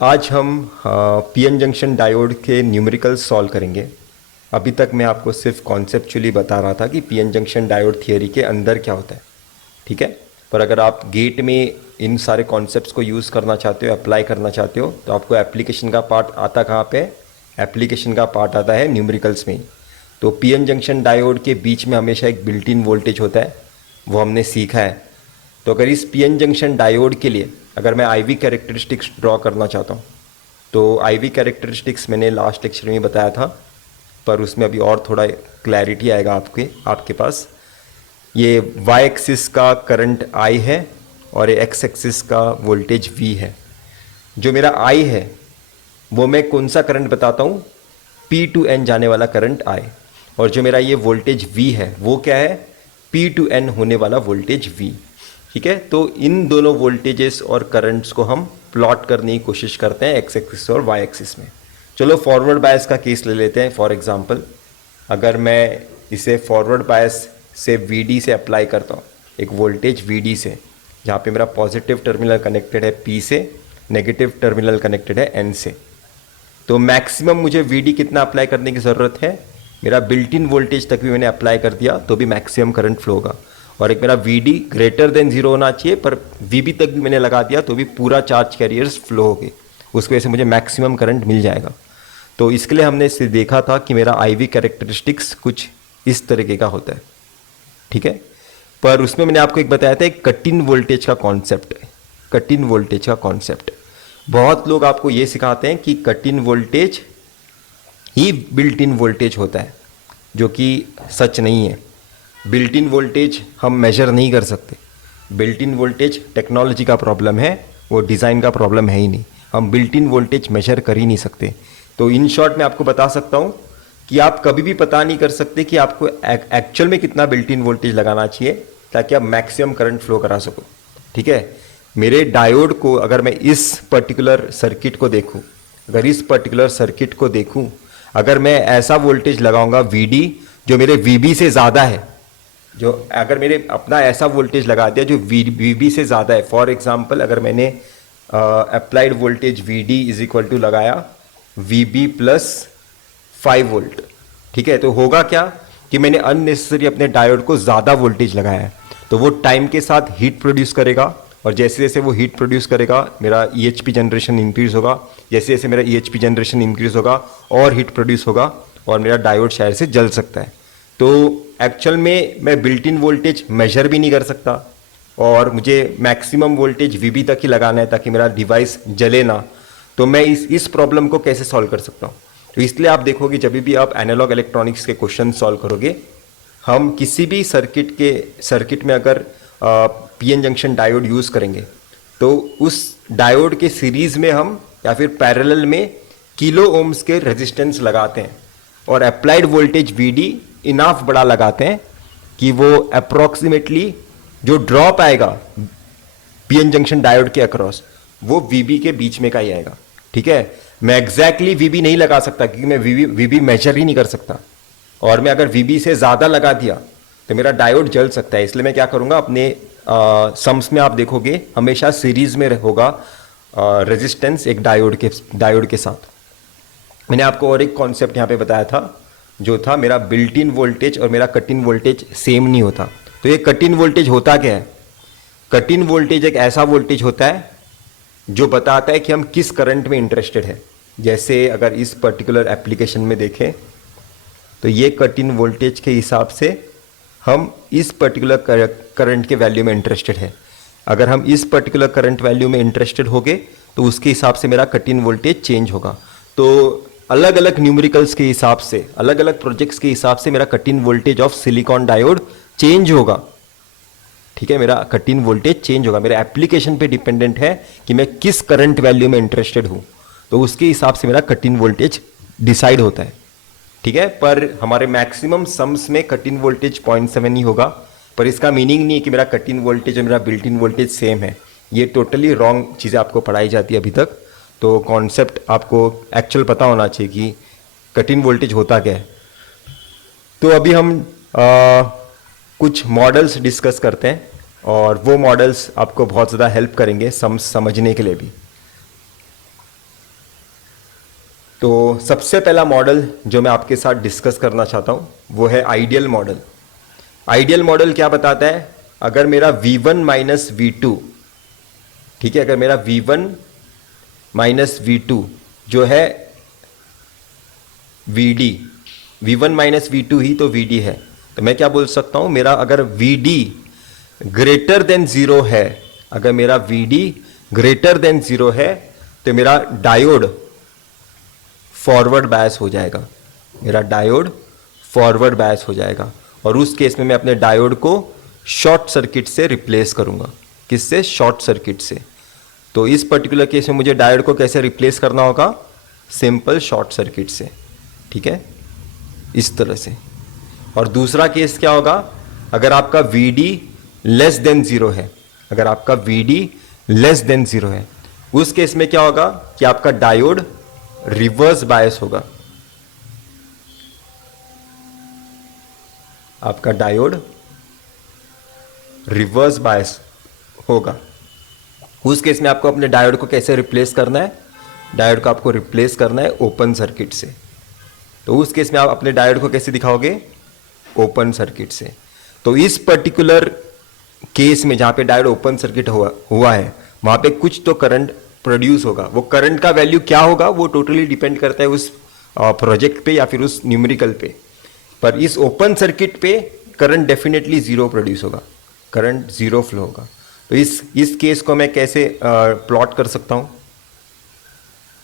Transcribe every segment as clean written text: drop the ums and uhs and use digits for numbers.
आज हम PN junction diode के न्यूमेरिकल सॉल्व करेंगे। अभी तक मैं आपको सिर्फ कॉन्सेप्चुअली बता रहा था कि पीएन जंक्शन डायोड थियोरी के अंदर क्या होता है, ठीक है। पर अगर आप गेट में इन सारे कॉन्सेप्ट्स को यूज़ करना चाहते हो, अप्लाई करना चाहते हो, तो आपको एप्लीकेशन का पार्ट आता कहाँ पे? एप्लीकेशन का पार्ट आता है न्यूमेरिकल्स में ही। तो पीएन जंक्शन डायोड के बीच में हमेशा एक बिल्ट इन वोल्टेज होता है, वो हमने सीखा है। तो अगर इस पीएन जंक्शन डायोड के लिए अगर मैं आईवी कैरेक्टरिस्टिक्स ड्रॉ करना चाहता हूँ, तो आईवी कैरेक्टरिस्टिक्स मैंने लास्ट लेक्चर में बताया था, पर उसमें अभी और थोड़ा क्लैरिटी आएगा आपके पास। ये वाई एक्सिस का करंट आई है और एक्स एक्सिस का वोल्टेज वी है। जो मेरा आई है वो मैं कौन सा करंट बताता हूँ? पी टू एन जाने वाला करंट आई। और जो मेरा ये वोल्टेज वी है वो क्या है? पी टू एन होने वाला वोल्टेज वी। ठीक है, तो इन दोनों वोल्टेजेस और करंट्स को हम प्लॉट करने की कोशिश करते हैं एक्स एक्सिस और वाई एक्सिस में। चलो फॉरवर्ड बायस का केस ले लेते हैं। फॉर एग्जांपल, अगर मैं इसे फॉरवर्ड बायस से वीडी से अप्लाई करता हूँ, एक वोल्टेज वीडी से, जहाँ पे मेरा पॉजिटिव टर्मिनल कनेक्टेड है पी से, नेगेटिव टर्मिनल कनेक्टेड है एन से, तो मैक्सिमम मुझे वीडी कितना अप्लाई करने की ज़रूरत है? मेरा बिल्ट इन वोल्टेज तक भी मैंने अप्लाई कर दिया तो भी मैक्सिमम करंट फ्लो होगा। और एक मेरा वीडी ग्रेटर देन जीरो होना चाहिए, पर वीबी तक भी मैंने लगा दिया तो भी पूरा चार्ज कैरियर्स फ्लो हो गए, उसकी वजह से मुझे मैक्सिमम करंट मिल जाएगा। तो इसके लिए हमने इसे देखा था कि मेरा आईवी कैरेक्टरिस्टिक्स कुछ इस तरीके का होता है, ठीक है। पर उसमें मैंने आपको एक बताया था, एक कट इन वोल्टेज का कॉन्सेप्ट। कट इन वोल्टेज का कॉन्सेप्ट बहुत लोग आपको ये सिखाते हैं कि cut in voltage he built in voltage होता है, जो कि सच नहीं है। बिल्ट इन वोल्टेज हम मेजर नहीं कर सकते। बिल्ट इन वोल्टेज टेक्नोलॉजी का प्रॉब्लम है, वो डिज़ाइन का प्रॉब्लम है ही नहीं। हम बिल्ट इन वोल्टेज मेजर कर ही नहीं सकते। तो इन शॉर्ट मैं आपको बता सकता हूँ कि आप कभी भी पता नहीं कर सकते कि आपको एक्चुअल में कितना बिल्ट इन वोल्टेज लगाना चाहिए ताकि आप मैक्सिमम करंट फ्लो करा सको, ठीक है। मेरे डायोड को अगर मैं इस पर्टिकुलर सर्किट को देखूं, अगर इस पर्टिकुलर सर्किट को देखूं, अगर मैं ऐसा वोल्टेज लगाऊंगा वीडी जो मेरे वीबी से ज़्यादा है, जो अगर मेरे अपना ऐसा वोल्टेज लगा दिया जो वीबी से ज़्यादा है, फॉर एग्जांपल अगर मैंने applied voltage VD is equal to लगाया वीबी प्लस 5 वोल्ट, ठीक है, तो होगा क्या कि मैंने अननेसेसरी अपने डायोड को ज़्यादा वोल्टेज लगाया है। तो वो टाइम के साथ हीट प्रोड्यूस करेगा, और जैसे जैसे वो हीट प्रोड्यूस करेगा मेरा ईएचपी जनरेशन इंक्रीज होगा। जैसे जैसे मेरा ईएचपी जनरेशन इंक्रीज होगा और हीट प्रोड्यूस होगा और मेरा डायोड शायद से जल सकता है। तो एक्चुअल में मैं बिल्ट इन वोल्टेज मेजर भी नहीं कर सकता, और मुझे मैक्सिमम वोल्टेज वीबी तक ही लगाना है ताकि मेरा डिवाइस जले ना। तो मैं इस प्रॉब्लम को कैसे सॉल्व कर सकता हूँ? तो इसलिए आप देखोगे जब भी आप एनालॉग इलेक्ट्रॉनिक्स के क्वेश्चन सॉल्व करोगे, हम किसी भी सर्किट में अगर पीएन जंक्शन डायोड यूज़ करेंगे तो उस डायोड के सीरीज में हम या फिर पैरेलल में किलो ओम्स के रेजिस्टेंस लगाते हैं, और अप्लाइड वोल्टेज वीडी इनाफ बड़ा लगाते हैं कि वो अप्रोक्सीमेटली जो ड्रॉप आएगा पीएन जंक्शन डायोड के अक्रॉस वो वीबी के बीच में का ही आएगा, ठीक है। मैं एग्जैक्टली वीबी नहीं लगा सकता क्योंकि मैं वीबी मेजर ही नहीं कर सकता, और मैं अगर वीबी से ज़्यादा लगा दिया तो मेरा डायोड जल सकता है। इसलिए मैं क्या करूँगा, अपने सम्स में आप देखोगे हमेशा सीरीज में होगा रेजिस्टेंस एक डायोड के साथ। मैंने आपको और एक कॉन्सेप्ट यहाँ पे बताया था, जो था मेरा बिल्ट इन वोल्टेज और मेरा कट इन वोल्टेज सेम नहीं होता। तो ये कट इन वोल्टेज होता क्या है? कट इन वोल्टेज एक ऐसा वोल्टेज होता है जो बताता है कि हम किस करंट में इंटरेस्टेड है। जैसे अगर इस पर्टिकुलर एप्लीकेशन में देखें तो ये कट इन वोल्टेज के हिसाब से हम इस पर्टिकुलर करंट के वैल्यू में इंटरेस्टेड है। अगर हम इस पर्टिकुलर करंट वैल्यू में इंटरेस्टेड होंगे तो उसके हिसाब से मेरा कट इन वोल्टेज चेंज होगा। तो अलग अलग न्यूमेरिकल्स के हिसाब से, अलग अलग प्रोजेक्ट्स के हिसाब से मेरा cut in voltage of silicon diode change होगा, ठीक है। मेरा कट इन वोल्टेज चेंज होगा, मेरे एप्लीकेशन पे डिपेंडेंट है कि मैं किस करंट वैल्यू में इंटरेस्टेड हूँ, तो उसके हिसाब से मेरा कट इन वोल्टेज डिसाइड होता है, ठीक है। पर हमारे मैक्सिमम सम्स में कट इन वोल्टेज 0.7 ही होगा, पर इसका मीनिंग नहीं है कि मेरा कट इन वोल्टेज और मेरा बिल्ट इन वोल्टेज सेम है। ये टोटली रॉन्ग चीज़ें आपको पढ़ाई जाती है अभी तक। तो कॉन्सेप्ट आपको एक्चुअल पता होना चाहिए कि कट इन वोल्टेज होता क्या है। तो अभी हम कुछ मॉडल्स डिस्कस करते हैं, और वो मॉडल्स आपको बहुत ज़्यादा हेल्प करेंगे समझने के लिए भी। तो सबसे पहला मॉडल जो मैं आपके साथ डिस्कस करना चाहता हूँ वो है आइडियल मॉडल। आइडियल मॉडल क्या बताता है, अगर मेरा V1 माइनस V2, ठीक है, अगर मेरा V1 माइनस V2 जो है VD, V1 माइनस V2 ही तो VD है, तो मैं क्या बोल सकता हूँ, मेरा अगर VD ग्रेटर देन जीरो है, अगर मेरा VD ग्रेटर देन जीरो है तो मेरा डायोड फॉरवर्ड बायस हो जाएगा, मेरा डायोड फॉरवर्ड बायस हो जाएगा। और उस केस में मैं अपने डायोड को शॉर्ट सर्किट से रिप्लेस करूंगा। किससे? शॉर्ट सर्किट से। तो इस पर्टिकुलर केस में मुझे डायोड को कैसे रिप्लेस करना होगा? सिंपल शॉर्ट सर्किट से, ठीक है, इस तरह से। और दूसरा केस क्या होगा, अगर आपका VD लेस देन जीरो है, अगर आपका VD लेस देन जीरो है, उस केस में क्या होगा कि आपका डायोड रिवर्स बायस होगा, आपका डायोड रिवर्स बायस होगा। उस केस में आपको अपने डायोड को कैसे रिप्लेस करना है? डायोड को आपको रिप्लेस करना है ओपन सर्किट से। तो उस केस में आप अपने डायोड को कैसे दिखाओगे? ओपन सर्किट से। तो इस पर्टिकुलर केस में जहां पे डायोड ओपन सर्किट हुआ है, वहां पे कुछ तो करंट प्रोड्यूस होगा। वो करंट का वैल्यू क्या होगा वो टोटली डिपेंड करता है उस प्रोजेक्ट पे या फिर उस न्यूमेरिकल पे। पर इस ओपन सर्किट पे करंट डेफिनेटली जीरो प्रोड्यूस होगा, करंट जीरो फ्लो होगा। तो इस केस को मैं कैसे प्लॉट कर सकता हूं?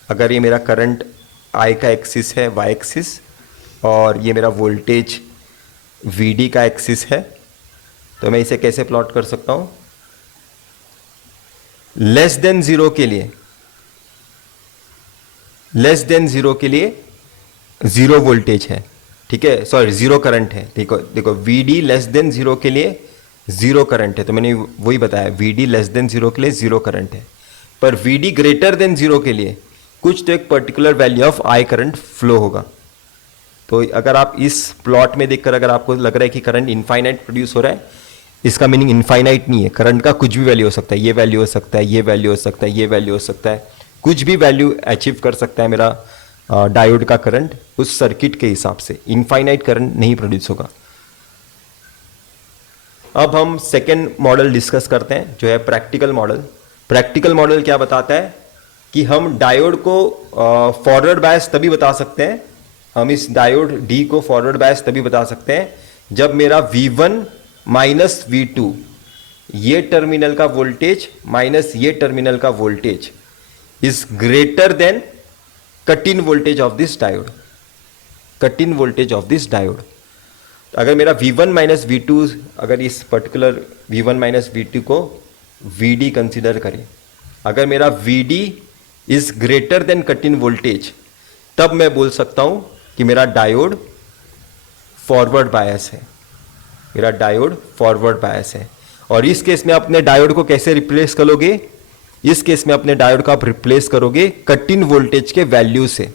अगर ये मेरा करंट आई का एक्सिस है, वाई एक्सिस, और ये मेरा वोल्टेज VD का एक्सिस है, तो मैं इसे कैसे प्लॉट कर सकता हूं? लेस देन जीरो के लिए, लेस देन जीरो के लिए जीरो वोल्टेज है, ठीक है, सॉरी जीरो करंट है। देखो देखो, VD लेस देन जीरो के लिए जीरो करंट है, तो मैंने वही बताया, VD लेस देन जीरो के लिए जीरो करंट है। पर VD ग्रेटर देन जीरो के लिए कुछ तो एक particular value of I current flow होगा। तो अगर आप इस प्लॉट में देखकर अगर आपको लग रहा है कि करंट इनफाइनाइट प्रोड्यूस हो रहा है, इसका मीनिंग इनफाइनाइट नहीं है। करंट का कुछ भी वैल्यू हो सकता है, ये वैल्यू हो सकता है, ये वैल्यू हो सकता है, ये वैल्यू हो सकता है, कुछ भी वैल्यू अचीव कर सकता है मेरा डायोड का करंट उस सर्किट के हिसाब से। इनफाइनाइट करंट नहीं प्रोड्यूस होगा। अब हम सेकेंड मॉडल डिस्कस करते हैं जो है प्रैक्टिकल मॉडल। प्रैक्टिकल मॉडल क्या बताता है कि हम डायोड को फॉरवर्ड बायस तभी बता सकते हैं, हम इस डायोड D को फॉरवर्ड बायस तभी बता सकते हैं जब मेरा V1 माइनस V2, ये टर्मिनल का वोल्टेज माइनस ये टर्मिनल का voltage is greater than cut in voltage of this diode, cut in voltage of this diode. अगर मेरा V1 माइनस V2, अगर इस पर्टिकुलर V1 माइनस V2 को VD कंसिडर करें, अगर मेरा VD is greater than cut in voltage, तब मैं बोल सकता हूं कि मेरा डायोड फॉरवर्ड बायस है, मेरा डायोड फॉरवर्ड बायस है। और इस केस में अपने डायोड को कैसे रिप्लेस करोगे? इस केस में अपने डायोड को आप रिप्लेस करोगे कट इन वोल्टेज के वैल्यू से,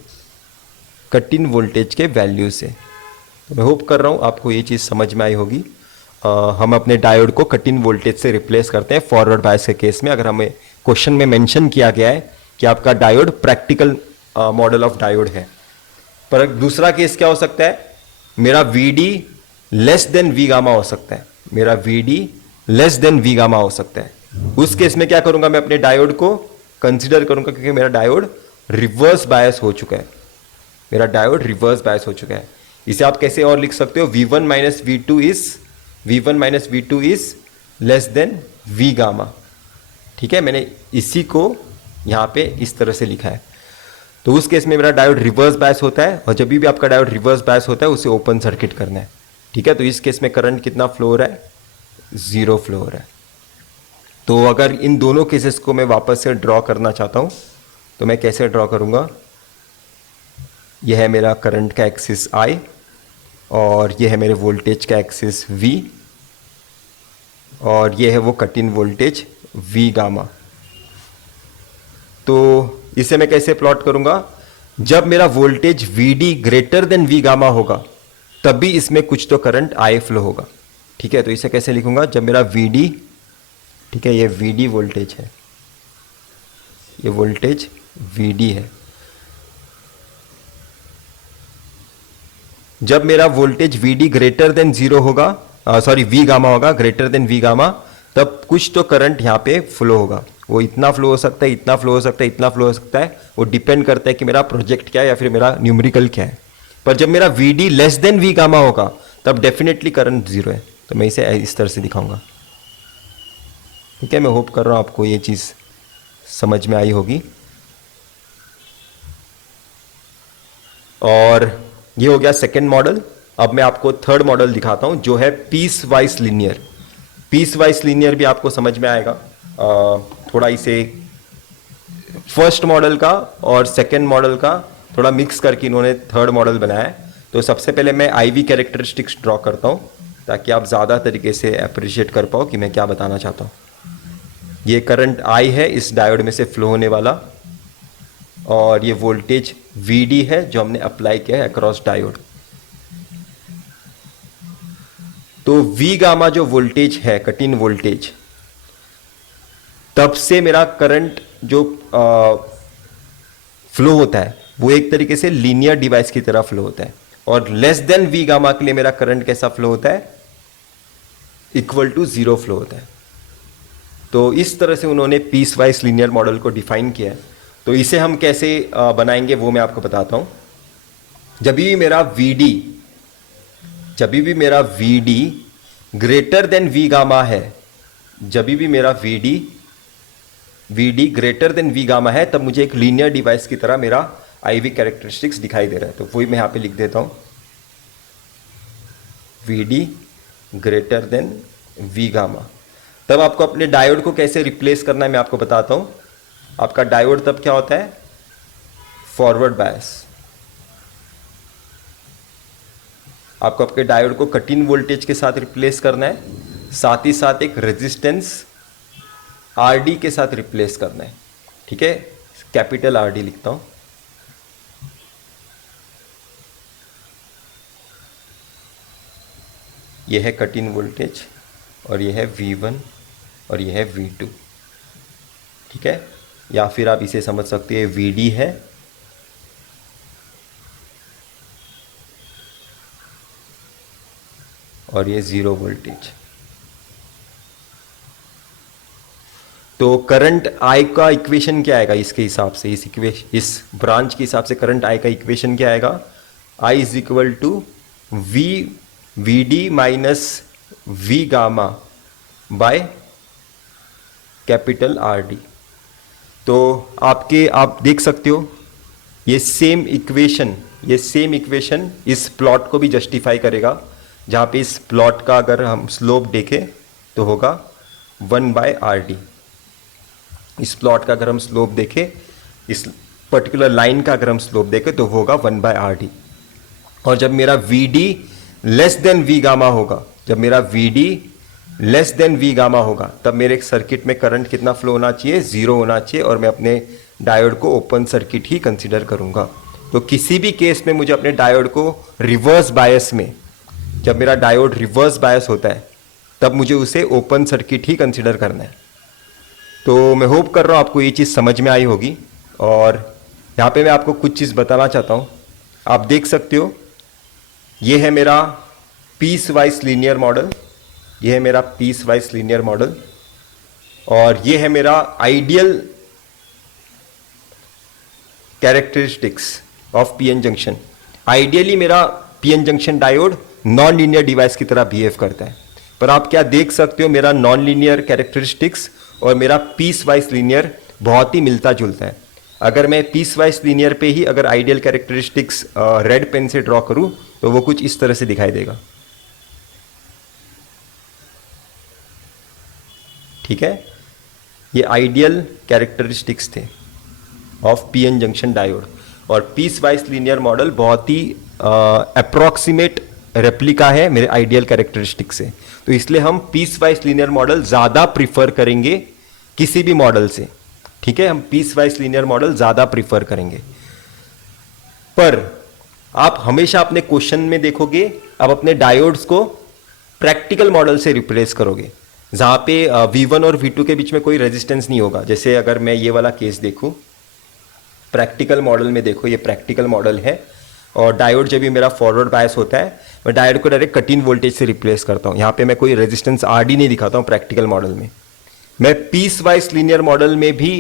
कट इन वोल्टेज के वैल्यू से। तो मैं होप कर रहा हूं आपको ये चीज समझ में आई होगी। हम अपने डायोड को कट इन वोल्टेज से रिप्लेस करते हैं फॉरवर्ड बायस के केस में। अगर हमें क्वेश्चन में मेंशन किया गया है कि आपका diode practical model of diode है। पर दूसरा केस क्या हो सकता है? मेरा VD less then V gamma हो सकता है, मेरा VD less then V gamma हो सकता है। उस केस में क्या करूंगा? मैं अपने डायोड को कंसीडर करूंगा क्योंकि मेरा डायोड रिवर्स बायस हो चुका है, मेरा डायोड रिवर्स बायस हो चुका है। इसे आप कैसे और लिख सकते हो? V1 minus V2 is less than V gamma, ठीक है। मैंने इसी को यहां पे इस तरह से लिखा है। तो उस केस में मेरा डायोड रिवर्स बायस होता है, और जब भी आपका डायोड रिवर्स बायस होता है उसे ओपन सर्किट करना है, ठीक है। तो इस केस में करंट कितना फ्लो हो रहा है? जीरो फ्लो हो रहा है। तो अगर इन दोनों केसेस को मैं वापस से ड्रॉ करना चाहता हूं तो मैं कैसे ड्रॉ करूंगा? यह है मेरा करंट का एक्सिस I, और यह है मेरे वोल्टेज का एक्सिस V, और यह है वो cut in voltage V gamma. तो इसे मैं कैसे प्लॉट करूंगा? जब मेरा voltage VD greater than V gamma होगा तभी इसमें कुछ तो करंट I फ्लो होगा, ठीक है। तो इसे कैसे लिखूंगा? जब मेरा VD, ठीक है, ये VD वोल्टेज है, ये वोल्टेज VD है, जब मेरा voltage VD greater than zero होगा, सॉरी वी गामा होगा ग्रेटर देन वी गामा, तब कुछ तो करंट यहाँ पे फ्लो होगा। वो इतना फ्लो हो सकता है, इतना फ्लो हो सकता है, इतना फ्लो हो सकता है, वो डिपेंड करता है कि मेरा प्रोजेक्ट क्या है या फिर मेरा न्यूमेरिकल क्या है। पर जब मेरा V D less than V gamma होगा तब डेफिनेटली करंट जीरो है। तो मैं इसे इस तरह से दिखाऊंगा। ठीक है, मैं होप कर रहा हूँ आपको ये चीज़ समझ में आई होगी। और ये हो गया सेकेंड मॉडल। अब मैं आपको थर्ड मॉडल दिखाता हूँ जो है piecewise linear. Piecewise linear भी आपको समझ में आएगा। थोड़ा इसे फर्स्ट मॉडल का और सेकेंड मॉडल का थोड़ा मिक्स करके इन्होंने थर्ड मॉडल बनाया है। तो सबसे पहले मैं आईवी कैरेक्टरिस्टिक्स ड्रॉ करता हूँ ताकि आप ज़्यादा तरीके से अप्रिशिएट कर पाओ कि मैं क्या बताना चाहता हूँ। ये करंट आई है इस डायोड में से फ्लो होने वाला, और ये वोल्टेज वीडी है जो हमने अप्लाई किया है अक्रॉस डायोड। तो वी गामा जो वोल्टेज है, कट इन वोल्टेज, तब से मेरा करंट जो फ्लो होता है वो एक तरीके से लीनियर डिवाइस की तरह फ्लो होता है। और लेस देन वी गामा के लिए मेरा करंट कैसा फ्लो होता है, इक्वल टू जीरो फ्लो होता है। तो इस तरह से उन्होंने पीस वाइज लीनियर मॉडल को डिफाइन किया है। तो इसे हम कैसे बनाएंगे वो मैं आपको बताता हूं। जब भी मेरा VD greater than V gamma है, जब भी मेरा VD greater than V gamma है, तब मुझे एक लीनियर डिवाइस की तरह मेरा आईवी कैरेक्टरिस्टिक्स दिखाई दे रहा है। तो वही मैं यहां पे लिख देता हूं, VD greater than V gamma. तब आपको अपने डायोड को कैसे रिप्लेस करना है मैं आपको बताता हूं। आपका डायोड तब क्या होता है, फॉरवर्ड बायस। आपको आपके डायोड को कट इन वोल्टेज के साथ रिप्लेस करना है, साथ ही साथ एक रेजिस्टेंस आरडी के साथ रिप्लेस करना है। ठीक है, कैपिटल आरडी लिखता हूं। यह है कट इन वोल्टेज और यह है V1 और यह है V2। ठीक है, या फिर आप इसे समझ सकते हैं VD है और ये जीरो वोल्टेज। तो करंट आई का इक्वेशन क्या आएगा इसके हिसाब से, इस ब्रांच के हिसाब से करंट आई का इक्वेशन क्या आएगा, I is equal to V D minus V gamma by capital R D. तो आप देख सकते हो ये सेम इक्वेशन इस प्लॉट को भी जस्टिफाई करेगा, जहाँ पे इस प्लॉट का अगर हम स्लोप देखें तो होगा 1/RD। इस प्लॉट का अगर हम स्लोप देखें, इस पर्टिकुलर लाइन का अगर हम स्लोप देखें तो वो होगा 1/RD। और जब मेरा VD less than V gamma होगा, तब मेरे सर्किट में करंट कितना फ्लो होना चाहिए, जीरो होना चाहिए, और मैं अपने डायोड को ओपन सर्किट ही कंसीडर करूंगा। तो किसी भी केस में मुझे अपने डायोड को रिवर्स बायस में, जब मेरा डायोड रिवर्स बायस होता है तब मुझे उसे ओपन सर्किट ही कंसीडर करना है। तो मैं होप कर रहा हूँ आपको ये चीज़ समझ में आई होगी। और यहाँ पे मैं आपको कुछ चीज़ बताना चाहता हूँ। आप देख सकते हो ये है मेरा पीस वाइज लीनियर मॉडल, और ये है मेरा ideal characteristics of PN junction. Ideally मेरा PN junction diode non linear device की तरह बिहेव करता है, पर आप क्या देख सकते हो, मेरा नॉन लीनियर कैरेक्टरिस्टिक्स और मेरा पीस वाइज लीनियर बहुत ही मिलता जुलता है। अगर मैं पीस वाइज लीनियर पे ही अगर आइडियल कैरेक्टरिस्टिक्स रेड पेन से ड्रॉ करूं तो वो कुछ इस तरह से दिखाई देगा। ठीक है, ये आइडियल कैरेक्टरिस्टिक्स थे ऑफ पीएन जंक्शन डायोड। और पीस वाइज लीनियर मॉडल बहुत ही अप्रोक्सीमेट रेप्लिका है मेरे आइडियल कैरेक्टरिस्टिक से। तो इसलिए हम पीस वाइज लीनियर मॉडल ज़्यादा प्रीफर करेंगे किसी भी मॉडल से। ठीक है, हम पीस वाइज लीनियर मॉडल ज़्यादा प्रीफर करेंगे। पर आप हमेशा अपने क्वेश्चन में देखोगे, आप अपने डायोड्स को प्रैक्टिकल मॉडल से रिप्लेस करोगे, जहाँ पे V1 और V2 के बीच में कोई रेजिस्टेंस नहीं होगा। जैसे अगर मैं ये वाला केस देखूँ, प्रैक्टिकल मॉडल में देखो, ये प्रैक्टिकल मॉडल है और डायोड जब भी मेरा फॉरवर्ड बायस होता है, मैं डायोड को डायरेक्ट कट इन वोल्टेज से रिप्लेस करता हूँ। यहाँ पे मैं कोई रेजिस्टेंस आर डी नहीं दिखाता हूँ प्रैक्टिकल मॉडल में। मैं पीस वाइज लीनियर मॉडल में भी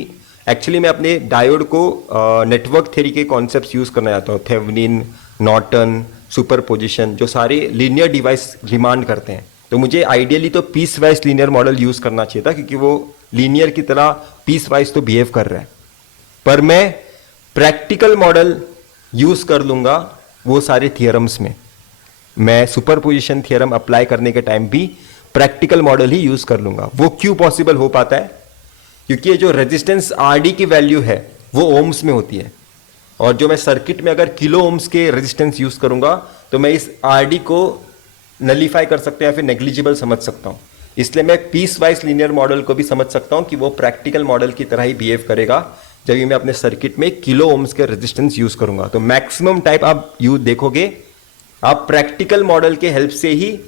एक्चुअली मैं अपने डायोड को नेटवर्क थ्योरी के कॉन्सेप्ट्स यूज़ करना चाहता हूँ। थेवेनिन, नॉर्टन, सुपरपोजिशन, जो सारे लीनियर डिवाइस डिमांड करते हैं, तो मुझे आइडियली तो piecewise linear model use करना चाहिए था, क्योंकि वो लीनियर की तरह पीस वाइज तो बिहेव कर रहा है। पर मैं प्रैक्टिकल मॉडल यूज़ कर लूँगा वो सारे थियरम्स में। मैं सुपरपोजिशन थियरम अप्लाई करने के टाइम भी प्रैक्टिकल मॉडल ही यूज़ कर लूँगा। वो क्यों पॉसिबल हो पाता है? क्योंकि ये जो रेजिस्टेंस आर डी की वैल्यू है वो ओम्स में होती है, और जो मैं सर्किट में अगर किलो ओम्स के रेजिस्टेंस यूज़ करूँगा तो मैं इस आर डी को नलीफाई कर सकता हूँ या फिर नेग्लिजिबल समझ सकता हूँ। इसलिए मैं पीस वाइज लीनियर मॉडल को भी समझ सकता हूँ कि वो प्रैक्टिकल मॉडल की तरह ही बिहेव करेगा जब भी मैं अपने सर्किट में किलो ओम्स के रेजिस्टेंस यूज़ करूँगा। तो मैक्सिमम टाइप आप यू देखोगे, आप प्रैक्टिकल मॉडल के हेल्प से ही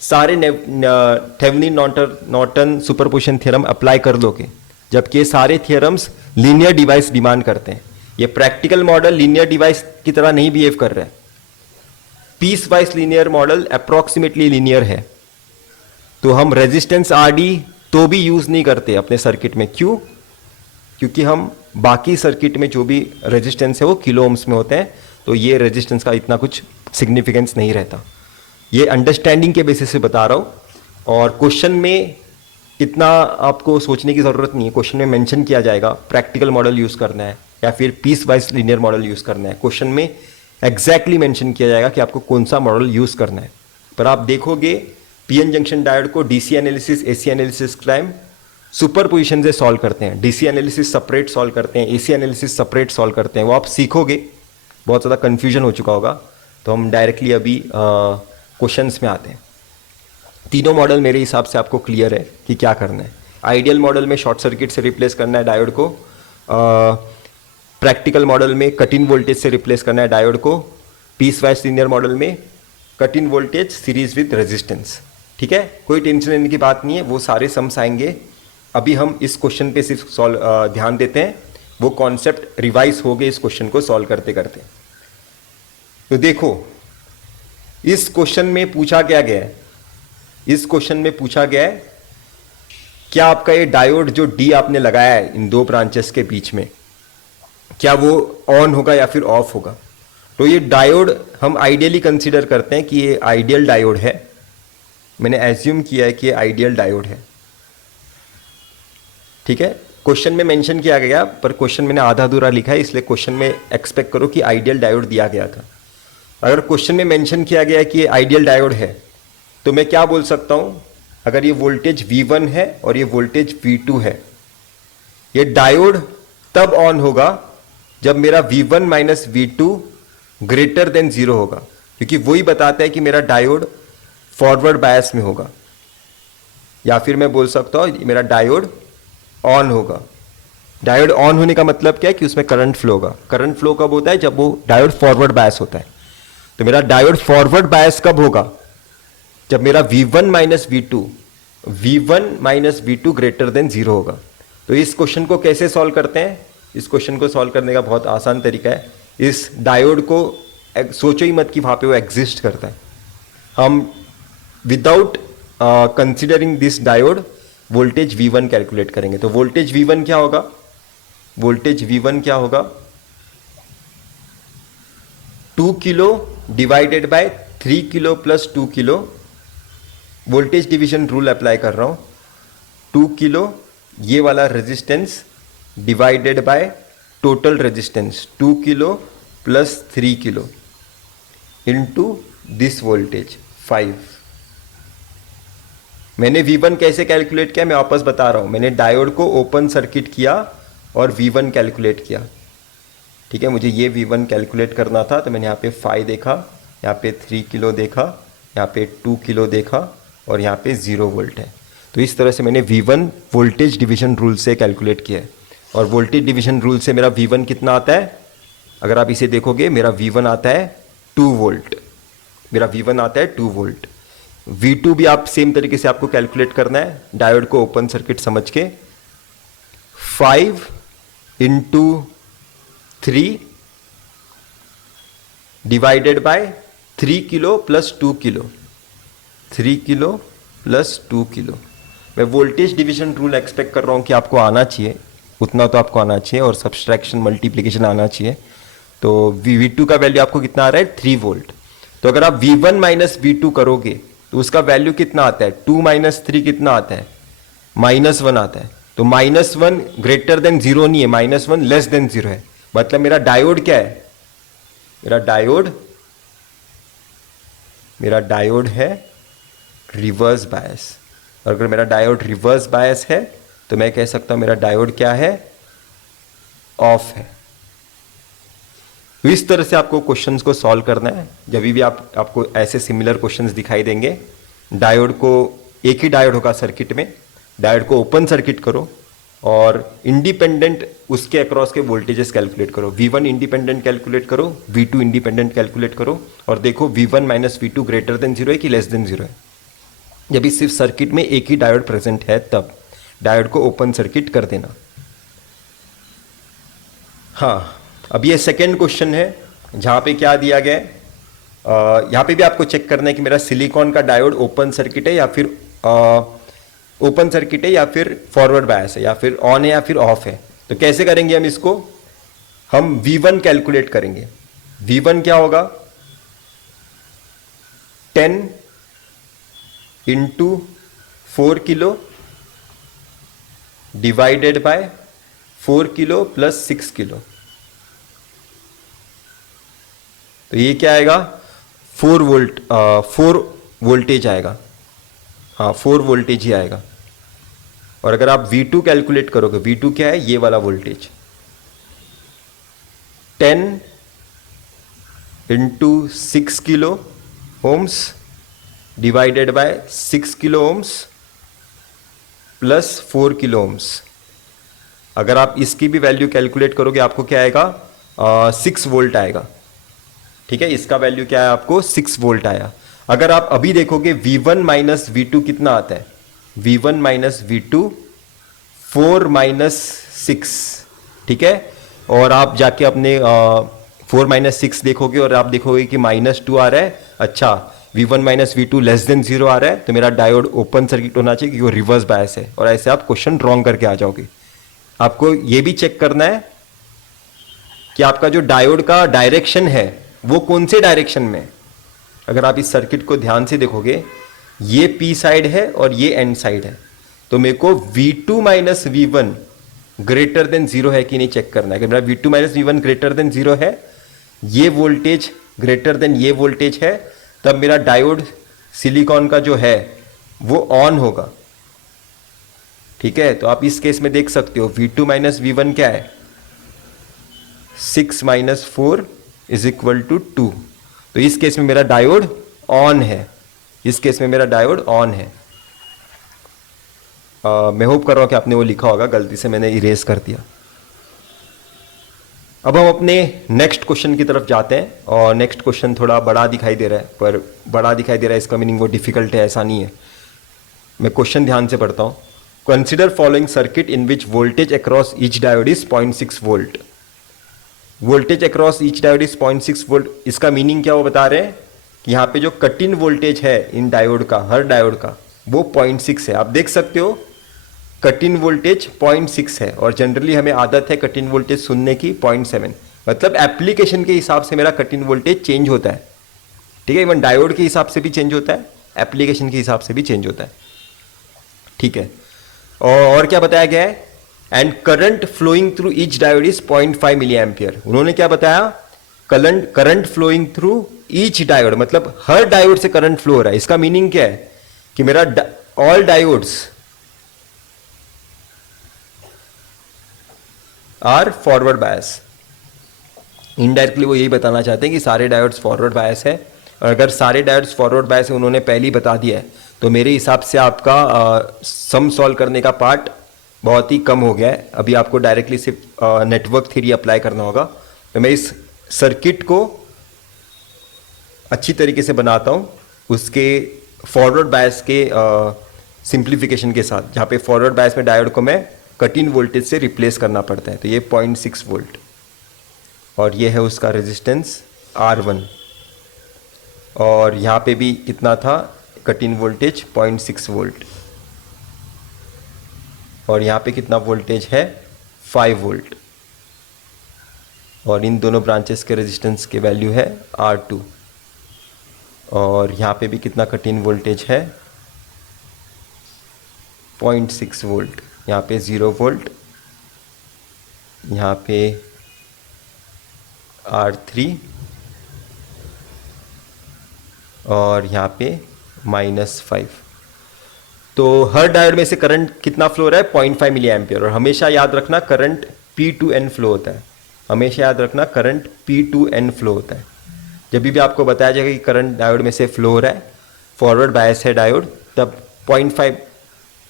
सारे Thevenin, Norton, superposition theorem apply कर लोगे, जबकि ये सारे थ्योरम्स लीनियर डिवाइस डिमांड करते हैं। ये प्रैक्टिकल मॉडल लीनियर डिवाइस की तरह नहीं बिहेव कर रहा है। Piecewise linear model approximately linear है, तो हम रेजिस्टेंस आर डी तो भी यूज नहीं करते अपने सर्किट में। क्यों? क्योंकि हम बाकी सर्किट में जो भी रेजिस्टेंस है वो किलो ओम्स में होते हैं, तो ये रेजिस्टेंस का इतना कुछ सिग्निफिकेंस नहीं रहता। ये अंडरस्टैंडिंग के बेसिस से बता रहा हूँ, और क्वेश्चन में इतना आपको सोचने की ज़रूरत नहीं है। क्वेश्चन में मेंशन किया जाएगा प्रैक्टिकल मॉडल यूज़ करना है या फिर piecewise linear model use करना है। क्वेश्चन में एग्जैक्टली मेंशन किया जाएगा कि आपको कौन सा मॉडल यूज़ करना है। पर आप देखोगे पीएन जंक्शन डायोड को DC analysis, AC analysis time superposition से सॉल्व करते हैं। डीसी एनालिसिस सेपरेट सॉल्व करते हैं, एसी एनालिसिस सेपरेट सॉल्व करते हैं। वो आप सीखोगे, बहुत ज़्यादा कन्फ्यूजन हो चुका होगा। तो हम डायरेक्टली अभी क्वेश्चंस में आते हैं। तीनों मॉडल मेरे हिसाब से आपको क्लियर है कि क्या करना है। आइडियल मॉडल में शॉर्ट सर्किट से रिप्लेस करना है डायोड को, प्रैक्टिकल मॉडल में कट इन वोल्टेज से रिप्लेस करना है डायोड को, पीस वाइज लीनियर मॉडल में cut in voltage series with resistance. ठीक है, कोई टेंशन लेने की बात नहीं है, वो सारे सम्स आएंगे। अभी हम इस क्वेश्चन पे सिर्फ ध्यान देते हैं, वो कॉन्सेप्ट रिवाइज हो गए इस क्वेश्चन को सॉल्व करते करते। तो देखो इस क्वेश्चन में पूछा क्या गया है, इस क्वेश्चन में पूछा गया है क्या आपका ये डायोड जो डी आपने लगाया है इन दो ब्रांचेस के बीच में, क्या वो ऑन होगा या फिर ऑफ होगा। तो ये डायोड हम आइडियली कंसीडर करते हैं कि ये आइडियल डायोड है। मैंने एज्यूम किया है कि ये आइडियल डायोड है। ठीक है, क्वेश्चन में मेंशन किया गया, पर क्वेश्चन मैंने आधा अधूरा लिखा है, इसलिए क्वेश्चन में एक्सपेक्ट करो कि आइडियल डायोड दिया गया था। अगर क्वेश्चन में मेंशन किया गया है कि ये आइडियल डायोड है, तो मैं क्या बोल सकता हूं, अगर ये वोल्टेज V1 है और ये वोल्टेज V2 है, ये डायोड तब ऑन होगा जब मेरा V1 minus V2 greater than 0 होगा, क्योंकि वही बताता है कि मेरा डायोड फॉरवर्ड बायस में होगा। या फिर मैं बोल सकता हूं मेरा डायोड ऑन होगा। डायोड ऑन होने का मतलब क्या है कि उसमें करंट फ्लो होगा। करंट फ्लो कब होता है? जब वो डायोड फॉरवर्ड बायस होता है। तो मेरा डायोड फॉरवर्ड बायस कब होगा? जब मेरा V1 minus V2 greater than 0 होगा। तो इस क्वेश्चन को कैसे सॉल्व करते हैं? इस क्वेश्चन को सॉल्व करने का बहुत आसान तरीका है। इस डायोड को सोचो ही मत कि वहां पे वो एग्जिस्ट करता है। हम without considering this diode voltage V1 calculate करेंगे। तो वोल्टेज V1 क्या होगा? वोल्टेज V1 क्या होगा? 2 kilo divided by 3 kilo plus 2 kilo. Voltage division rule apply कर रहा हूं। 2 किलो ये वाला resistance divided by total resistance 2 kilo plus 3 kilo into this voltage 5। मैंने V1 कैसे कैलकुलेट किया मैं वापस बता रहा हूं। मैंने डायोड को ओपन सर्किट किया और V1 कैलकुलेट किया। ठीक है, मुझे ये V1 कैलकुलेट करना था, तो मैंने यहाँ पे 5 देखा, यहाँ पे 3 किलो देखा, यहाँ पे 2 किलो देखा और यहाँ पे 0 वोल्ट है। तो इस तरह से मैंने V1 वोल्टेज डिवीजन रूल से कैलकुलेट किया है। और वोल्टेज डिवीजन रूल से मेरा V1 कितना आता है? अगर आप इसे देखोगे मेरा V1 आता है 2 वोल्ट। मेरा V1 आता है 2 वोल्ट। V2 भी आप सेम तरीके से आपको कैलकुलेट करना है, डायोड को ओपन सर्किट समझ के। 5 into 3 divided by 3 kilo plus 2 kilo, 3 kilo plus 2 kilo. मैं वोल्टेज डिवीजन रूल एक्सपेक्ट कर रहा हूँ कि आपको आना चाहिए, उतना तो आपको आना चाहिए, और सब्सट्रैक्शन मल्टीप्लिकेशन आना चाहिए। तो V2 का वैल्यू आपको कितना आ रहा है, 3 वोल्ट। तो अगर आप V1 माइनस V2 करोगे तो उसका वैल्यू कितना आता है, 2 माइनस 3 कितना आता है, -1 आता है। तो -1 ग्रेटर देन 0 नहीं है, -1 लेस देन 0 है। मतलब मेरा डायोड क्या है, मेरा डायोड है रिवर्स बायस। और अगर मेरा डायोड रिवर्स बायस है तो मैं कह सकता हूं मेरा डायोड क्या है, ऑफ है। तो इस तरह से आपको क्वेश्चंस को सॉल्व करना है। जब भी आपको ऐसे सिमिलर क्वेश्चंस दिखाई देंगे, डायोड को, एक ही डायोड होगा सर्किट में, डायोड को ओपन सर्किट करो और इंडिपेंडेंट उसके अक्रॉस के वोल्टेजेस कैलकुलेट करो। V1 इंडिपेंडेंट कैलकुलेट करो, V2 इंडिपेंडेंट कैलकुलेट करो, और देखो V1 minus V2 greater than 0 है कि लेस देन 0 है। जब भी सिर्फ सर्किट में एक ही डायोड प्रेजेंट है तब डायोड को ओपन सर्किट कर देना। हाँ, अब ये सेकेंड क्वेश्चन है जहाँ पे क्या दिया गया है, यहाँ पे भी आपको चेक करना है कि मेरा सिलिकॉन का डायोड ओपन सर्किट है या फिर फॉरवर्ड बायस है, या फिर ऑन है या फिर ऑफ है। तो कैसे करेंगे हम इसको, हम V1 कैलकुलेट करेंगे। V1 क्या होगा, 10 into 4 kilo divided by 4 kilo plus 6 kilo. तो ये क्या आएगा, 4 वोल्टेज आएगा। हाँ, 4 वोल्टेज ही आएगा। और अगर आप V2 कैलकुलेट करोगे, V2 क्या है, ये वाला voltage, 10 into 6 kilo ohms divided by 6 kilo ohms plus 4 kilo ohms. अगर आप इसकी भी वैल्यू कैलकुलेट करोगे आपको क्या आएगा, 6 वोल्ट आएगा। ठीक है, इसका वैल्यू क्या है आपको, 6 वोल्ट आया। अगर आप अभी देखोगे V1 माइनस V2 कितना आता है, V1 माइनस V2 4 माइनस 6। ठीक है, और आप जाके अपने 4 माइनस 6 देखोगे और आप देखोगे कि -2 आ रहा है। अच्छा, V1 minus V2 less than 0 आ रहा है, तो मेरा डायोड ओपन सर्किट होना चाहिए क्योंकि वो रिवर्स बायस है। और ऐसे आप क्वेश्चन रॉन्ग करके आ जाओगे। आपको ये भी चेक करना है कि आपका जो डायोड का डायरेक्शन है वो कौन से डायरेक्शन में है। अगर आप इस सर्किट को ध्यान से देखोगे, ये P साइड है और ये N साइड है, तो मेरे को V2 minus V1 greater than 0 है कि नहीं चेक करना है। अगर मेरा V2 minus V1 greater than 0 है, ये वोल्टेज ग्रेटर देन ये वोल्टेज है, तब मेरा डायोड सिलिकॉन का जो है वो ऑन होगा। ठीक है, तो आप इस केस में देख सकते हो V2 माइनस V1 क्या है, 6 माइनस 4 इज इक्वल टू 2। तो इस केस में मेरा डायोड ऑन है, इस केस में मेरा डायोड ऑन है। मैं होप कर रहा हूं कि आपने वो लिखा होगा, गलती से मैंने इरेज कर दिया। अब हम अपने नेक्स्ट क्वेश्चन की तरफ जाते हैं, और नेक्स्ट क्वेश्चन थोड़ा बड़ा दिखाई दे रहा है, पर बड़ा दिखाई दे रहा है इसका मीनिंग वो डिफिकल्ट है, ऐसा नहीं है। मैं क्वेश्चन ध्यान से पढ़ता हूँ। Consider following circuit in which voltage across each diode is 0.6 volt. Voltage across each diode is 0.6 volt. इसका मीनिंग क्या वो बता रहे हैं कि यहाँ पे जो कट इन वोल्टेज है इन डायोड का, हर डायोड का, वो 0.6 है। आप देख सकते हो कट इन वोल्टेज 0.6 है, और जनरली हमें आदत है कट इन वोल्टेज सुनने की 0.7। मतलब एप्लीकेशन के हिसाब से मेरा कट इन वोल्टेज चेंज होता है। ठीक है, इवन डायोड के हिसाब से भी चेंज होता है, एप्लीकेशन के हिसाब से भी चेंज होता है। ठीक है, और क्या बताया गया है, and current flowing through each diode is 0.5 milliampere. उन्होंने क्या बताया, current flowing through each diode, मतलब हर डायोड से करंट फ्लो हो रहा है। इसका मीनिंग क्या है कि मेरा all diodes are forward bias. Indirectly वो यही बताना चाहते हैं कि सारे डायोड्स फॉरवर्ड बायस है, और अगर सारे डायोड्स फॉरवर्ड बायस है, उन्होंने पहले ही बता दिया है, तो मेरे हिसाब से आपका सम सॉल्व करने का पार्ट बहुत ही कम हो गया है। अभी आपको डायरेक्टली सिर्फ नेटवर्क थ्योरी अप्लाई करना होगा। तो मैं इस सर्किट को अच्छी तरीके से बनाता हूँ उसके फॉरवर्ड बायस के सिंप्लीफिकेशन के साथ, जहाँ पे फॉरवर्ड बायस में डायोड को मैं कट इन वोल्टेज से रिप्लेस करना पड़ता है। तो ये 0.6 वोल्ट, और ये है उसका रेजिस्टेंस R1 और यहाँ पे भी कितना था कट इन वोल्टेज 0.6 वोल्ट और यहाँ पे कितना वोल्टेज है 5 वोल्ट और इन दोनों ब्रांचेस के रेजिस्टेंस की वैल्यू है R2 और यहाँ पे भी कितना कट इन वोल्टेज है 0.6 वोल्ट, यहाँ पे 0 वोल्ट, यहाँ पे R3 और यहाँ पे -5। तो हर डायोड में से करंट कितना फ्लो हो रहा है 0.5 मिली एम्पियर और हमेशा याद रखना करंट P2N फ्लो होता है, हमेशा याद रखना करंट P2N फ्लो होता है। जब भी आपको बताया जाएगा कि करंट डायोड में से फ्लो हो रहा है, फॉरवर्ड बायस है डायोड, तब 0.5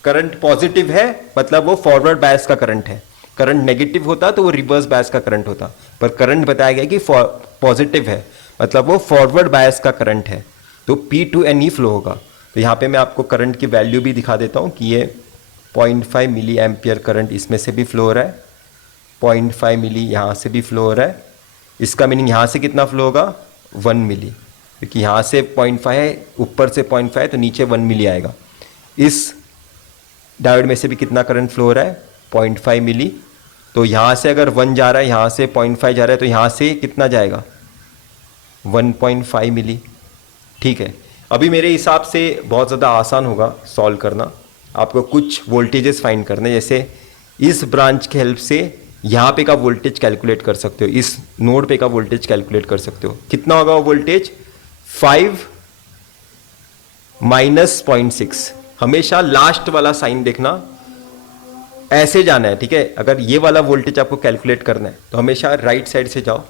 करंट पॉजिटिव है मतलब वो फॉरवर्ड बायस का करंट है, करंट नेगेटिव होता तो वो रिवर्स बायस का करंट होता, पर करंट बताया गया कि पॉजिटिव है मतलब वो फॉरवर्ड बायस का करंट है, तो P2N ही फ्लो होगा। तो यहाँ पे मैं आपको करंट की वैल्यू भी दिखा देता हूँ कि ये 0.5 मिली एम्पियर करंट इसमें से भी फ्लो हो रहा है, 0.5 मिली यहाँ से भी फ्लो हो रहा है। इसका मीनिंग यहाँ से कितना फ्लो होगा 1 मिली, क्योंकि यहाँ से 0.5 है, ऊपर से 0.5 है तो नीचे 1 मिली आएगा। इस डायोड में से भी कितना करंट फ्लो हो रहा है 0.5 मिली, तो यहाँ से अगर 1 जा रहा है, यहाँ से 0.5 जा रहा है, तो यहाँ से कितना जाएगा 1.5 मिली। ठीक है, अभी मेरे हिसाब से बहुत ज़्यादा आसान होगा सॉल्व करना। आपको कुछ वोल्टेजेस फाइंड करने, जैसे इस ब्रांच की हेल्प से यहाँ पे का वोल्टेज कैलकुलेट कर सकते हो, इस नोड पे का वोल्टेज कैलकुलेट कर सकते हो। कितना होगा वो वोल्टेज 5 माइनस 0.6। हमेशा लास्ट वाला साइन देखना, ऐसे जाना है, ठीक है। अगर ये वाला वोल्टेज आपको कैलकुलेट करना है तो हमेशा राइट साइड से जाओ।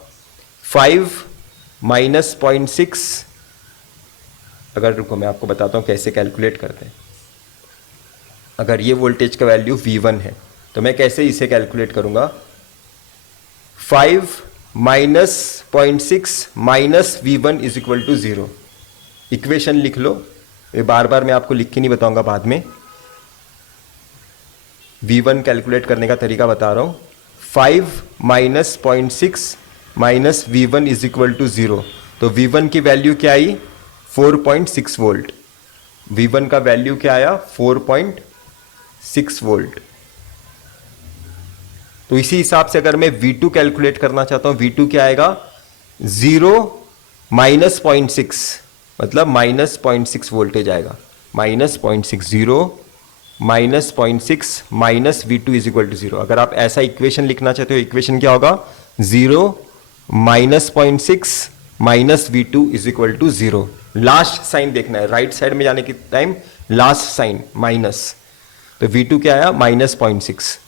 5 माइनस 0.6, अगर रुको मैं आपको बताता हूँ कैसे कैलकुलेट करते हैं। अगर ये वोल्टेज का वैल्यू V1 है तो मैं कैसे इसे कैलकुलेट करूँगा, 5 minus 0.6 minus V1 is equal to 0। Equation लिख लो, ये बार बार मैं आपको लिख के नहीं बताऊंगा, बाद में V1 कैलकुलेट करने का तरीका बता रहा हूँ। 5 minus 0.6 minus V1 is equal to 0, तो V1 की वैल्यू क्या आई 4.6 वोल्ट। V1 का वैल्यू क्या आया 4.6 वोल्ट। तो इसी हिसाब से अगर मैं V2 कैलकुलेट करना चाहता हूं, V2 क्या आएगा 0 माइनस 0.6 मतलब माइनस 0.6 वोल्टेज आएगा, minus 0.6, 0 minus 0.6 minus V2 is equal to 0। अगर आप ऐसा इक्वेशन लिखना चाहते हो, इक्वेशन क्या होगा 0 minus 0.6 minus V2 is equal to 0। Last sign देखना है, राइट साइड में जाने के टाइम लास्ट साइन माइनस, तो V2 क्या आया माइनस 0.6।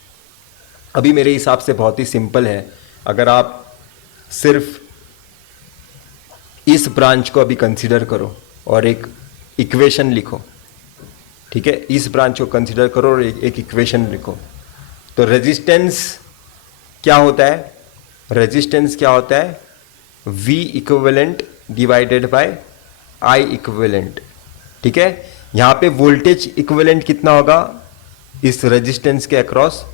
अभी मेरे हिसाब से बहुत ही सिंपल है, अगर आप सिर्फ इस ब्रांच को अभी कंसीडर करो और एक इक्वेशन लिखो, ठीक है, इस ब्रांच को कंसीडर करो और एक इक्वेशन लिखो। तो रेजिस्टेंस क्या होता है, रेजिस्टेंस क्या होता है V equivalent divided by I equivalent, ठीक है। यहाँ पे वोल्टेज इक्विवेलेंट कितना होगा इस रेजिस्टेंस के अक्रॉस,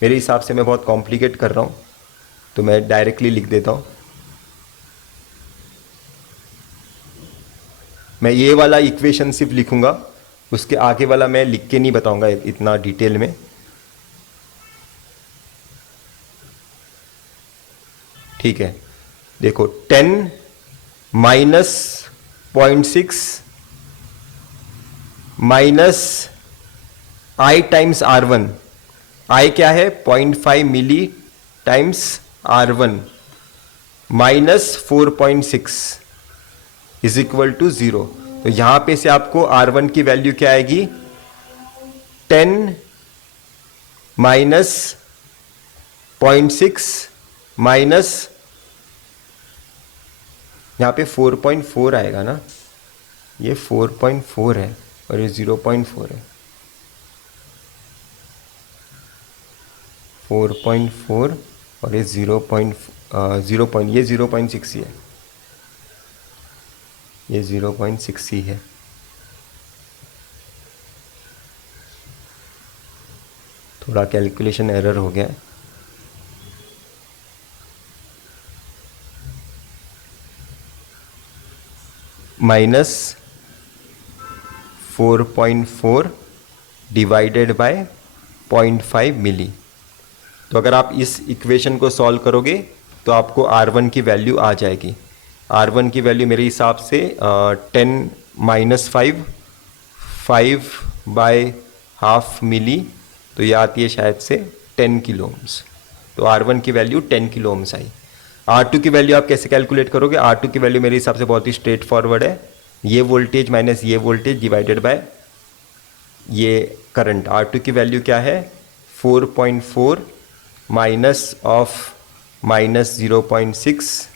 मेरे हिसाब से मैं बहुत कॉम्प्लिकेट कर रहा हूँ तो मैं डायरेक्टली लिख देता हूँ। मैं ये वाला इक्वेशन सिर्फ लिखूंगा, उसके आगे वाला मैं लिख के नहीं बताऊंगा इतना डिटेल में। ठीक है, देखो 10 minus 0.6 minus I times R1, I क्या है 0.5 milli times R1 minus 4.6 is equal to 0। तो यहां पे से आपको R1 की वैल्यू क्या आएगी 10 माइनस 0.6 माइनस, यहां पे 4.4 आएगा ना, ये 4.4 है और ये 0.4 है, 4.4 और ये 0.0 ये 0.6 ही है, ये 0.6 ही है। थोड़ा कैलकुलेशन एरर हो गया है। माइनस 4.4 डिवाइडेड बाय 0.5 मिली। तो अगर आप इस इक्वेशन को सॉल्व करोगे तो आपको R1 की वैल्यू आ जाएगी। R1 की वैल्यू मेरे हिसाब से 10 माइनस 5 बाय हाफ मिली, तो ये आती है शायद से 10 किलो ओम्स। तो R1 की वैल्यू 10 किलो ओम्स आई। R2 की वैल्यू आप कैसे कैलकुलेट करोगे? R2 की वैल्यू मेरे हिसाब से बहुत ही स्ट्रेट फॉरवर्ड है, ये वोल्टेज माइनस ये वोल्टेज डिवाइडेड बाय ये करंट। R2 की वैल्यू क्या है? 4.4 minus of minus 0.6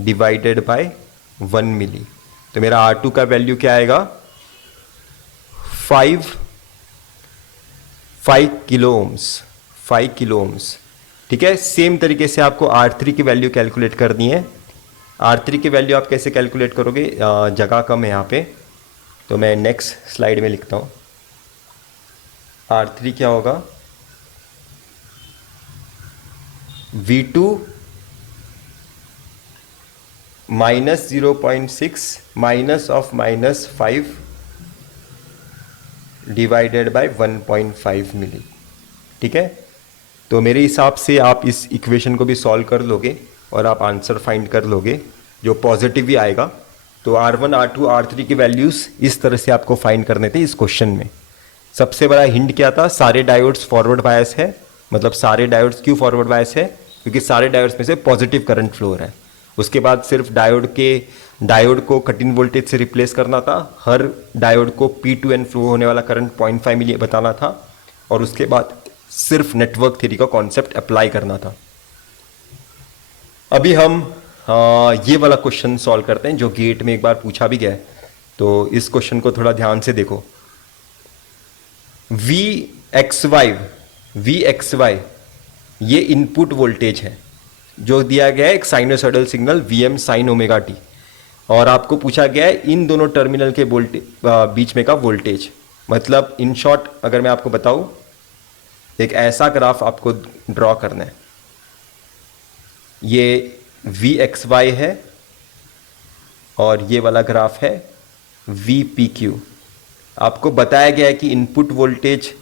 divided by 1 मिली। तो मेरा R2 का वैल्यू क्या आएगा? 5 किलो ओम्स, 5 किलो ओम्स। ठीक है, सेम तरीके से आपको R3 की वैल्यू कैलकुलेट करनी है। R3 की वैल्यू आप कैसे कैलकुलेट करोगे? जगह कम है यहाँ पे, तो मैं नेक्स्ट स्लाइड में लिखता हूँ। R3 क्या होगा? V2 minus 0.6 minus of minus 5 divided by 1.5 मिली। ठीक है, तो मेरे हिसाब से आप इस इक्वेशन को भी सॉल्व कर लोगे और आप आंसर फाइंड कर लोगे, जो पॉजिटिव ही आएगा। तो R1, R2, R3 की वैल्यूज़ इस तरह से आपको फाइंड करने थे इस क्वेश्चन में। सबसे बड़ा हिंट क्या था? सारे डायोड्स फॉरवर्ड बायस है। मतलब सारे डायोड्स क्यों फॉरवर्ड बायस है? क्योंकि सारे डायोड्स में से पॉजिटिव करंट फ्लो हो रहा है। उसके बाद सिर्फ डायोड को कट इन वोल्टेज से रिप्लेस करना था। हर डायोड को P2N फ्लो होने वाला करंट 0.5 मिली बताना था, और उसके बाद सिर्फ नेटवर्क थ्योरी का कॉन्सेप्ट अप्लाई करना था। अभी हम ये वाला क्वेश्चन सॉल्व करते हैं जो गेट में एक बार पूछा भी गया है। तो इस क्वेश्चन को थोड़ा ध्यान से देखो। VXY ये इनपुट वोल्टेज है जो दिया गया है एक sinusoidal signal VM sine omega T, और आपको पूछा गया है इन दोनों टर्मिनल के बीच में का वोल्टेज। मतलब इन शॉर्ट अगर मैं आपको बताऊं, एक ऐसा ग्राफ आपको ड्रॉ करना है। ये VXY है और ये वाला ग्राफ है VPQ। आपको बताया गया है कि इनपुट वोल्टेज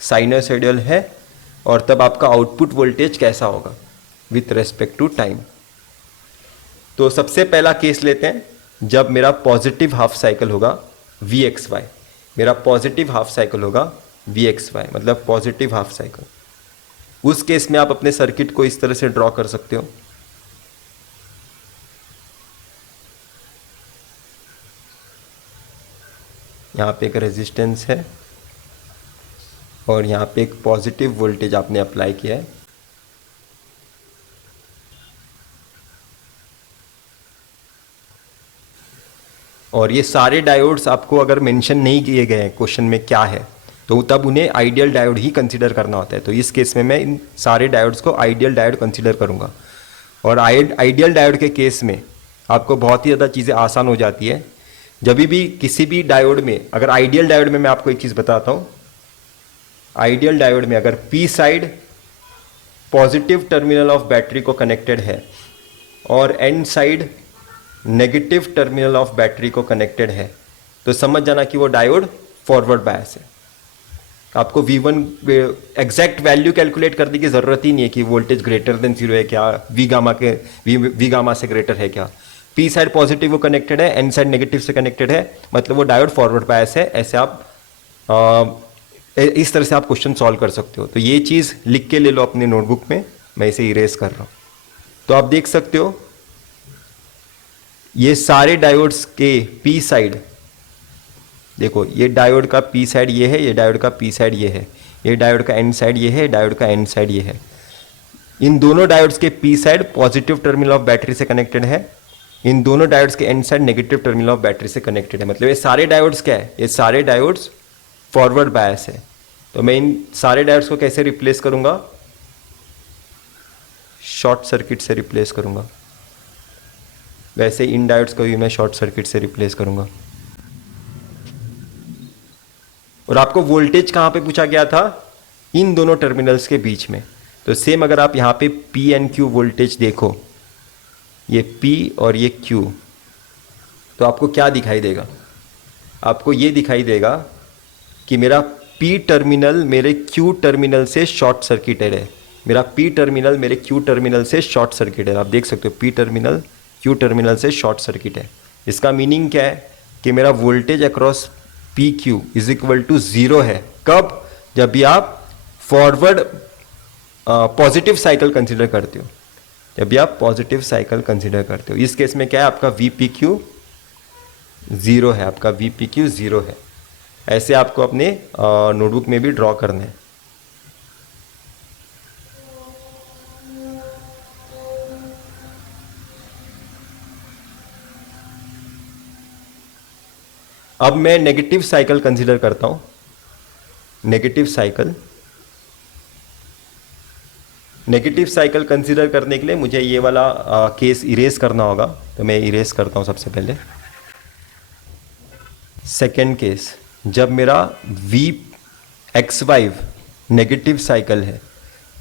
साइनोसॉइडल है और तब आपका आउटपुट वोल्टेज कैसा होगा विथ रेस्पेक्ट टू टाइम। तो सबसे पहला केस लेते हैं, जब मेरा पॉजिटिव हाफ साइकिल होगा VXY, मेरा पॉजिटिव हाफ साइकिल होगा VXY, मतलब पॉजिटिव हाफ साइकिल। उस केस में आप अपने सर्किट को इस तरह से ड्रॉ कर सकते हो। यहाँ पे एक रेजिस्टेंस है और यहाँ पे एक पॉजिटिव वोल्टेज आपने अप्लाई किया है। और ये सारे डायोड्स आपको अगर मेंशन नहीं किए गए हैं क्वेश्चन में क्या है, तो तब उन्हें आइडियल डायोड ही कंसीडर करना होता है। तो इस केस में मैं इन सारे डायोड्स को आइडियल डायोड कंसीडर करूँगा। और आइडियल डायोड के केस में आपको बहुत ही ज़्यादा चीज़ें आसान हो जाती है। जब भी किसी भी डायोड में, अगर आइडियल डायोड में मैं आपको एक चीज़ बताता हूँ, आइडियल डायोड में अगर P side positive terminal of battery को कनेक्टेड है और N side negative terminal of battery को कनेक्टेड है, तो समझ जाना कि वो डायोड फॉरवर्ड बायस है। आपको V1 एग्जैक्ट वैल्यू कैलकुलेट करने की ज़रूरत ही नहीं है कि वोल्टेज ग्रेटर देन 0 है क्या, वी गामा से ग्रेटर है क्या। P साइड पॉजिटिव वो कनेक्टेड है, N साइड नेगेटिव से कनेक्टेड है, मतलब वो डायोड फॉरवर्ड बायस है। ऐसे आप इस तरह से आप क्वेश्चन सॉल्व कर सकते हो। तो ये चीज़ लिख के ले लो अपने नोटबुक में, मैं इसे इरेज कर रहा हूँ। तो आप देख सकते हो ये सारे डायोड्स के P साइड, देखो ये डायोड का P साइड ये है, ये डायोड का P साइड ये है, ये डायोड का N साइड ये है, डायोड का N साइड ये है। इन दोनों डायोड्स के P side positive terminal of battery से कनेक्टेड है, इन दोनों डायोड्स के N side negative terminal of battery से कनेक्टेड है। मतलब ये सारे डायोड्स क्या है? ये सारे डायोड्स फॉरवर्ड बायस है। तो मैं इन सारे डायोड्स को कैसे रिप्लेस करूंगा? शॉर्ट सर्किट से रिप्लेस करूंगा। वैसे इन डायोड्स को भी मैं शॉर्ट सर्किट से रिप्लेस करूंगा। और आपको वोल्टेज कहां पे पूछा गया था? इन दोनों टर्मिनल्स के बीच में। तो सेम अगर आप यहां पे P एंड Q वोल्टेज देखो, ये P और ये Q, तो आपको क्या दिखाई देगा? आपको ये दिखाई देगा कि मेरा P टर्मिनल मेरे Q टर्मिनल से शॉर्ट सर्किटेड है। मेरा P टर्मिनल मेरे Q टर्मिनल से शॉर्ट सर्किटेड है। आप देख सकते हो P टर्मिनल Q टर्मिनल से शॉर्ट सर्किट है। इसका मीनिंग क्या है कि मेरा voltage across P Q is equal to 0 है। कब? जब भी आप फॉरवर्ड पॉजिटिव साइकिल कंसिडर करते हो, जब भी आप पॉजिटिव साइकिल कंसिडर करते हो। इस केस में क्या है, आपका वी पी क्यू 0 है, आपका वी पी क्यू 0 है। ऐसे आपको अपने नोटबुक में भी ड्रॉ करना है। अब मैं नेगेटिव साइकिल कंसीडर करता हूं। नेगेटिव साइकिल कंसीडर करने के लिए मुझे ये वाला केस इरेज करना होगा, तो मैं इरेज करता हूं सबसे पहले। सेकेंड केस, जब मेरा V(x5) नेगेटिव साइकिल है,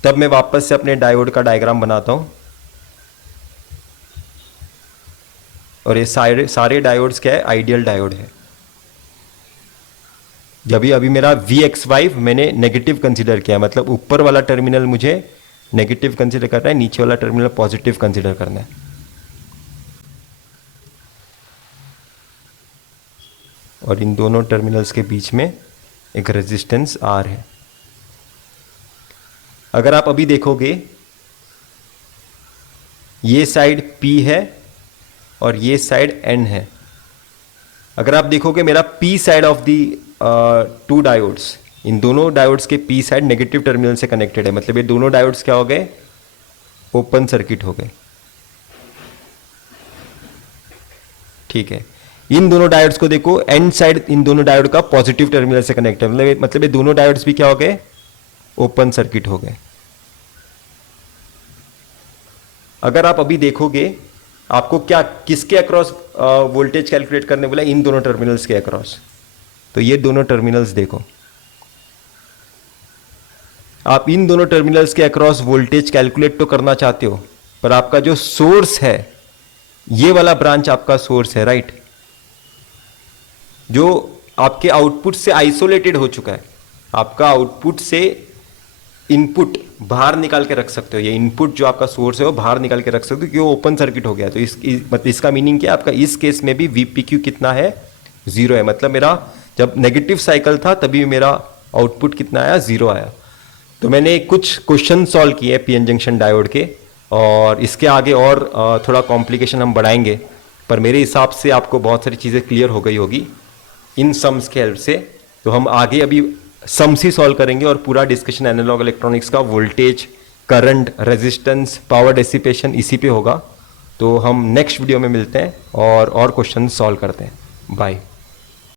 तब मैं वापस से अपने डायोड का डायग्राम बनाता हूं। और ये सारे डायोड्स क्या है, आइडियल डायोड है। जब भी अभी मेरा Vx5 मैंने नेगेटिव कंसीडर किया, मतलब ऊपर वाला टर्मिनल मुझे नेगेटिव कंसीडर करना है, नीचे वाला टर्मिनल पॉजिटिव कंसीडर करना है। और इन दोनों टर्मिनल्स के बीच में एक रेजिस्टेंस R है। अगर आप अभी देखोगे, ये साइड P है और ये साइड N है। अगर आप देखोगे मेरा P side of the two diodes, इन दोनों डायोड्स के P साइड नेगेटिव टर्मिनल से कनेक्टेड है, मतलब ये दोनों डायोड्स क्या हो गए, ओपन सर्किट हो गए। ठीक है, इन दोनों डायोड्स को देखो, N साइड इन दोनों डायोड का पॉजिटिव टर्मिनल से कनेक्टेड है, मतलब ये दोनों डायोड्स भी क्या हो गए, ओपन सर्किट हो गए। अगर आप अभी देखोगे, आपको क्या किसके अक्रॉस वोल्टेज कैलकुलेट करने बोला, इन दोनों टर्मिनल्स के अक्रॉस। तो ये दोनों टर्मिनल्स देखो, आप इन दोनों टर्मिनल्स के अक्रॉस वोल्टेज कैलकुलेट तो करना चाहते हो, पर आपका जो सोर्स है, ये वाला ब्रांच आपका सोर्स है, राइट, जो आपके आउटपुट से आइसोलेटेड हो चुका है। आपका आउटपुट से इनपुट बाहर निकाल के रख सकते हो, ये इनपुट जो आपका सोर्स है वो बाहर निकाल के रख सकते हो, क्योंकि वो ओपन सर्किट हो गया। तो मतलब इसका मीनिंग क्या है, आपका इस केस में भी VPQ कितना है, 0 है। मतलब मेरा जब नेगेटिव साइकिल था तभी मेरा आउटपुट कितना आया, 0 आया। तो मैंने कुछ क्वेश्चन सॉल्व किए पीएन जंक्शन डायोड के, और इसके आगे और थोड़ा कॉम्प्लिकेशन हम बढ़ाएंगे, पर मेरे हिसाब से आपको बहुत सारी चीज़ें क्लियर हो गई होगी इन सम्स के हेल्प से। तो हम आगे अभी सम्स ही सॉल्व करेंगे, और पूरा डिस्कशन एनालॉग इलेक्ट्रॉनिक्स का voltage, current, resistance, power dissipation इसी पे होगा। तो हम नेक्स्ट वीडियो में मिलते हैं और क्वेश्चन सॉल्व करते हैं। बाय।